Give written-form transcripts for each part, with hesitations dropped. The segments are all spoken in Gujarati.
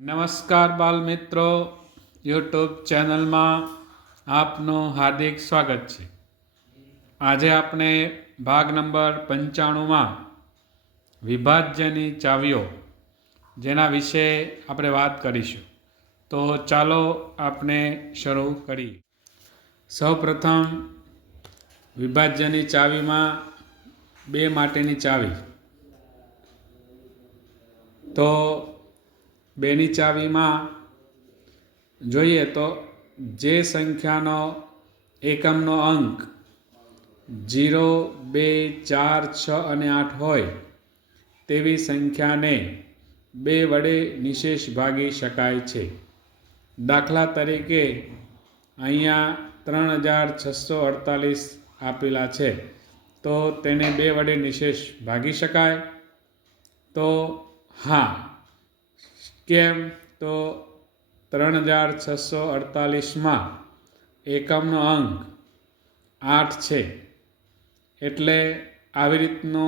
નમસ્કાર બાલ મિત્રો, યુટ્યુબ ચેનલમાં આપનું હાર્દિક સ્વાગત છે. આજે આપણે ભાગ નંબર 95માં વિભાજ્યની ચાવીઓ જેના વિશે આપણે વાત કરીશું. તો ચાલો આપણે શરૂ કરીએ. સૌપ્રથમ વિભાજ્યની ચાવીમાં 2 માટેની ચાવી. તો 2ની ચાવીમાં જોઈએ તો જે સંખ્યાનો એકમનો અંક 0, 2, 4, 6 અને 8 હોય તેવી સંખ્યાને 2 વડે નિશેષ ભાગી શકાય છે. દાખલા તરીકે અહીંયા 3648 આપેલા છે, તો તેને 2 વડે નિશેષ ભાગી શકાય? તો હા. કેમ? તો 3648માં એકમનો અંક 8 છે, એટલે આવી રીતનો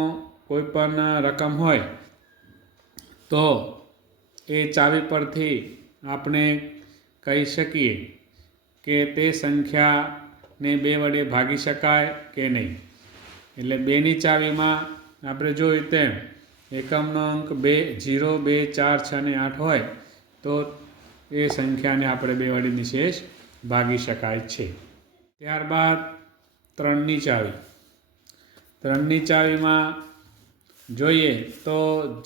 કોઈ પણ રકમ હોય તો એ ચાવી પરથી આપણે કહી શકીએ કે તે સંખ્યાને 2 વડે ભાગી શકાય કે નહીં. એટલે 2ની ચાવીમાં આપણે જોયું તેમ એકમનો અંક 0, 2, 4, 6 અને 8 હોય તો એ સંખ્યાને આપણે 2 વડે નિશેષ ભાગી શકાય છે. ત્યારબાદ 3ની ચાવી. 3ની ચાવીમાં જોઈએ તો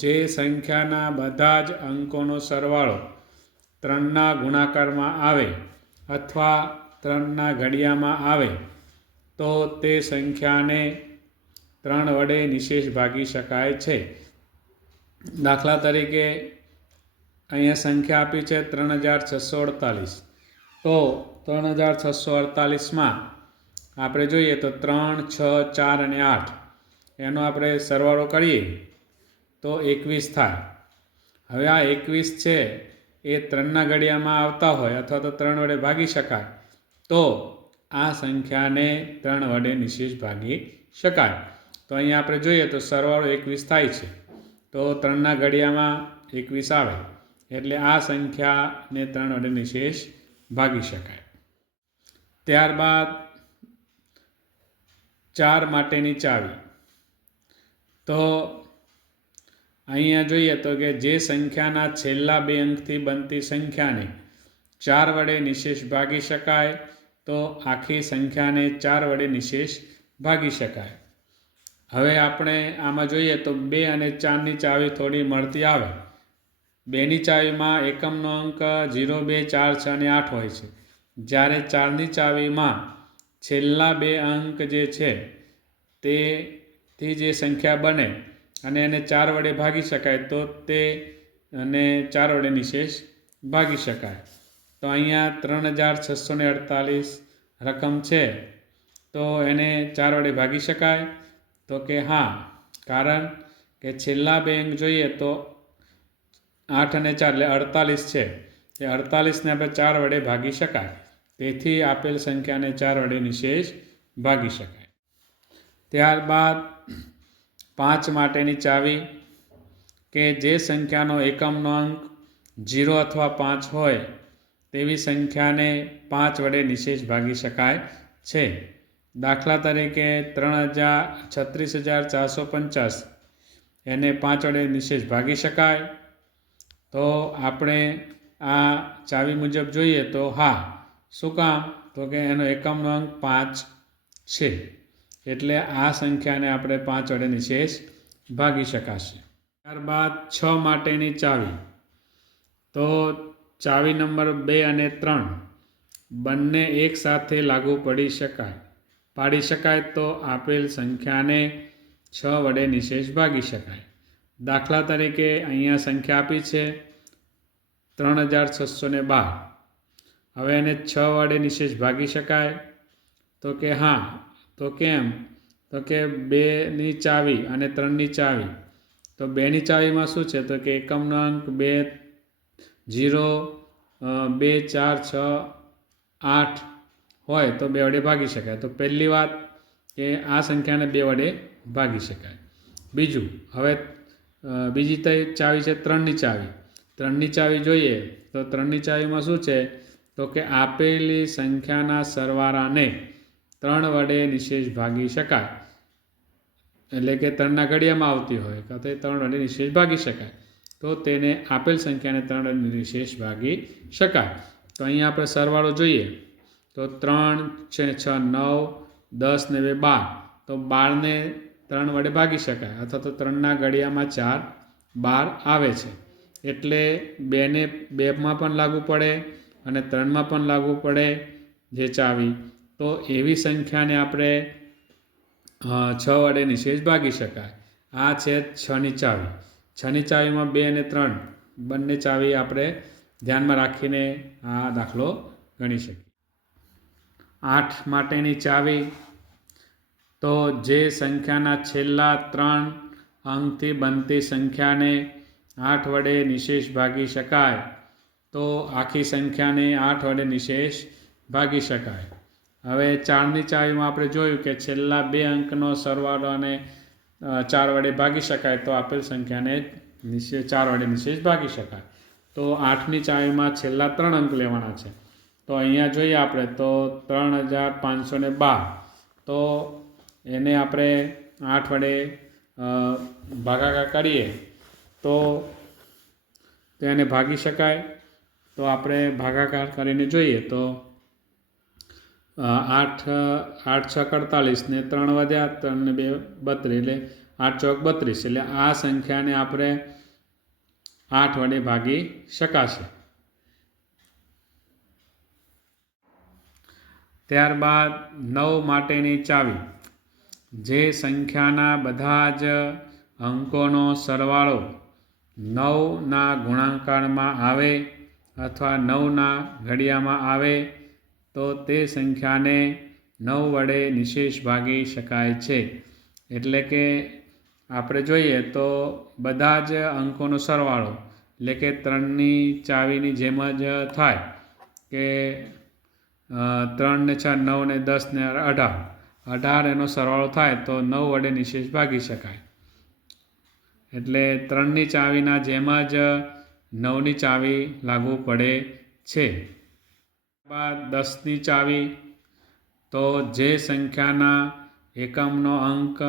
જે સંખ્યાના બધા જ અંકોનો સરવાળો 3ના ગુણાકારમાં આવે અથવા 3ના ઘડિયામાં આવે તો તે સંખ્યાને 3 વડે નિશેષ ભાગી શકાય છે. દાખલા તરીકે અહીંયા સંખ્યા આપી છે 3648. તો 3648માં આપણે જોઈએ તો 3, 6, 4 અને 8 એનો આપણે સરવાળો કરીએ તો 21 થાય. હવે આ 21 છે એ 3ના ઘડિયામાં આવતા હોય અથવા તો 3 વડે ભાગી શકાય તો આ સંખ્યાને 3 વડે નિશેષ ભાગી શકાય. તો અહીંયા આપણે જોઈએ તો સરવાળો 21 થાય છે, તો 3ના ઘડિયામાં 21 આવે એટલે આ સંખ્યાને 3 વડે નિશેષ ભાગી શકાય. ત્યારબાદ 4 માટેની ચાવી. તો અહીંયા જોઈએ તો કે જે સંખ્યાના છેલ્લા 2 અંકથી બનતી સંખ્યાને 4 વડે નિશેષ ભાગી શકાય તો આખી સંખ્યાને 4 વડે નિશેષ ભાગી શકાય. હવે આપણે આમાં જોઈએ તો 2 અને 4ની ચાવી થોડી મળતી આવે. 2ની ચાવીમાં એકમનો અંક 0, 2, 4, 6 અને 8 હોય છે, જ્યારે 4ની ચાવીમાં છેલ્લા 2 અંક જે છે તેથી જે સંખ્યા બને અને એને 4 વડે ભાગી શકાય તો તે અને 4 વડે નિશેષ ભાગી શકાય. તો અહીંયા 3648 રકમ છે, તો એને 4 વડે ભાગી શકાય? તો કે હા, કારણ કે છેલ્લા 2 અંક જોઈએ તો 8 અને 4 એટલે 48 છે. એ 48ને આપણે 4 વડે ભાગી શકાય, તેથી આપેલ સંખ્યાને 4 વડે નિશેષ ભાગી શકાય. ત્યારબાદ 5 માટેની ચાવી કે જે સંખ્યાનો એકમનો અંક 0 અથવા 5 હોય તેવી સંખ્યાને 5 વડે નિશેષ ભાગી શકાય છે. દાખલા તરીકે 36450 એને 5 વડે નિશેષ ભાગી શકાય? તો આપણે આ ચાવી મુજબ જોઈએ તો હા. શું કામ? તો કે એનો એકમનો અંક 5 છે, એટલે આ સંખ્યાને આપણે 5 વડે નિશેષ ભાગી શકાશે. ત્યારબાદ 6 માટેની ચાવી. તો ચાવી નંબર 2 અને 3 બંને એક સાથે લાગુ પાડી શકાય તો આપેલ સંખ્યાને 6 વડે નિશેષ ભાગી શકાય. દાખલા તરીકે અહીંયા સંખ્યા આપી છે 3612. હવે એને 6 વડે નિશેષ ભાગી શકાય? તો કે હા. તો કેમ? તો કે 2ની ચાવી અને 3ની ચાવી. તો 2ની ચાવીમાં શું છે? તો કે એકમનો અંક 2, 0, 2, 4, 6, 8 હોય તો 2 વડે ભાગી શકાય. તો પહેલી વાત કે આ સંખ્યાને 2 વડે ભાગી શકાય. બીજું, હવે બીજી ચાવી છે 3ની ચાવી. ત્રણની ચાવી જોઈએ તો ત્રણની ચાવીમાં શું છે તો કે આપેલી સંખ્યાના સરવાળાને 3 વડે નિશેષ ભાગી શકાય. એટલે કે 3ના ઘડિયામાં આવતી હોય કાં તો 3 વડે નિશેષ ભાગી શકાય તો તેને આપેલ સંખ્યાને 3 વડે નિશેષ ભાગી શકાય. તો અહીંયા આપણે સરવાળો જોઈએ તો 3 છે 6 9 10 ને 2 12. તો 12ને 3 વડે ભાગી શકાય અથવા તો 3ના ઘડિયામાં 4 12 આવે છે એટલે 2ને 2માં પણ લાગુ પડે અને 3માં પણ લાગુ પડે જે ચાવી. તો એવી સંખ્યાને આપણે 6 વડે નિશેષ ભાગી શકાય. આ છે 6ની ચાવી. 6ની ચાવીમાં 2 અને 3 બંને ચાવી આપણે ધ્યાનમાં રાખીને આ દાખલો ગણી શકીએ. 8 માટેની ચાવી તો જે સંખ્યાના છેલ્લા 3 અંકથી બનતી સંખ્યાને 8 વડે નિશેષ ભાગી શકાય તો આખી સંખ્યાને 8 વડે નિશેષ ભાગી શકાય. હવે 4ની ચાવીમાં આપણે જોયું કે છેલ્લા 2 અંકનો સરવાળો અને 4 વડે ભાગી શકાય તો આપેલ સંખ્યાને 4 વડે નિશેષ ભાગી શકાય. તો 8ની ચાવીમાં છેલ્લા 3 અંક લેવાના છે. તો અહીંયા જોઈએ આપણે તો 3512. તો એને આપણે 8 વડે ભાગાકાર કરીએ તો તેને ભાગી શકાય. તો આપણે ભાગાકાર કરીને જોઈએ તો 8 6 48 ને 3 વધ્યા 3 ને 2 32 એટલે 8 ચોક 32 એટલે આ સંખ્યાને આપણે 8 વડે ભાગી શકાશે. ત્યારબાદ 9 માટેની ચાવી જે સંખ્યાના બધા જ અંકોનો સરવાળો 9ના ગુણાકારમાં આવે અથવા 9ના ઘડિયામાં આવે તો તે સંખ્યાને 9 વડે નિશેષ ભાગી શકાય છે. એટલે કે આપણે જોઈએ તો બધા જ અંકોનો સરવાળો એટલે કે 3ની ચાવીની જેમ જ થાય કે 3 ને 6 9 ને 10 ને 18 એનો સરવાળો થાય તો 9 વડે નિશેષ ભાગી શકાય. એટલે 3ની ચાવીના જેમ જ 9ની ચાવી લાગુ પડે છે. બાદ 10ની ચાવી તો જે સંખ્યાના એકમનો અંક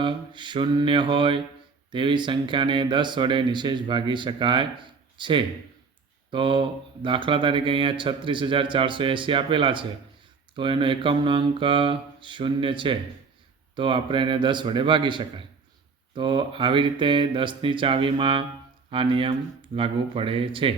0 હોય તેવી સંખ્યાને 10 વડે નિશેષ ભાગી શકાય છે. તો દાખલા તરીકે અહીંયા 36480 આપેલા છે તો એનો એકમનો અંક 0 છે તો આપણે એને 10 વડે ભાગી શકાય. તો આવી રીતે 10ની ચાવીમાં આ નિયમ લાગુ પડે છે.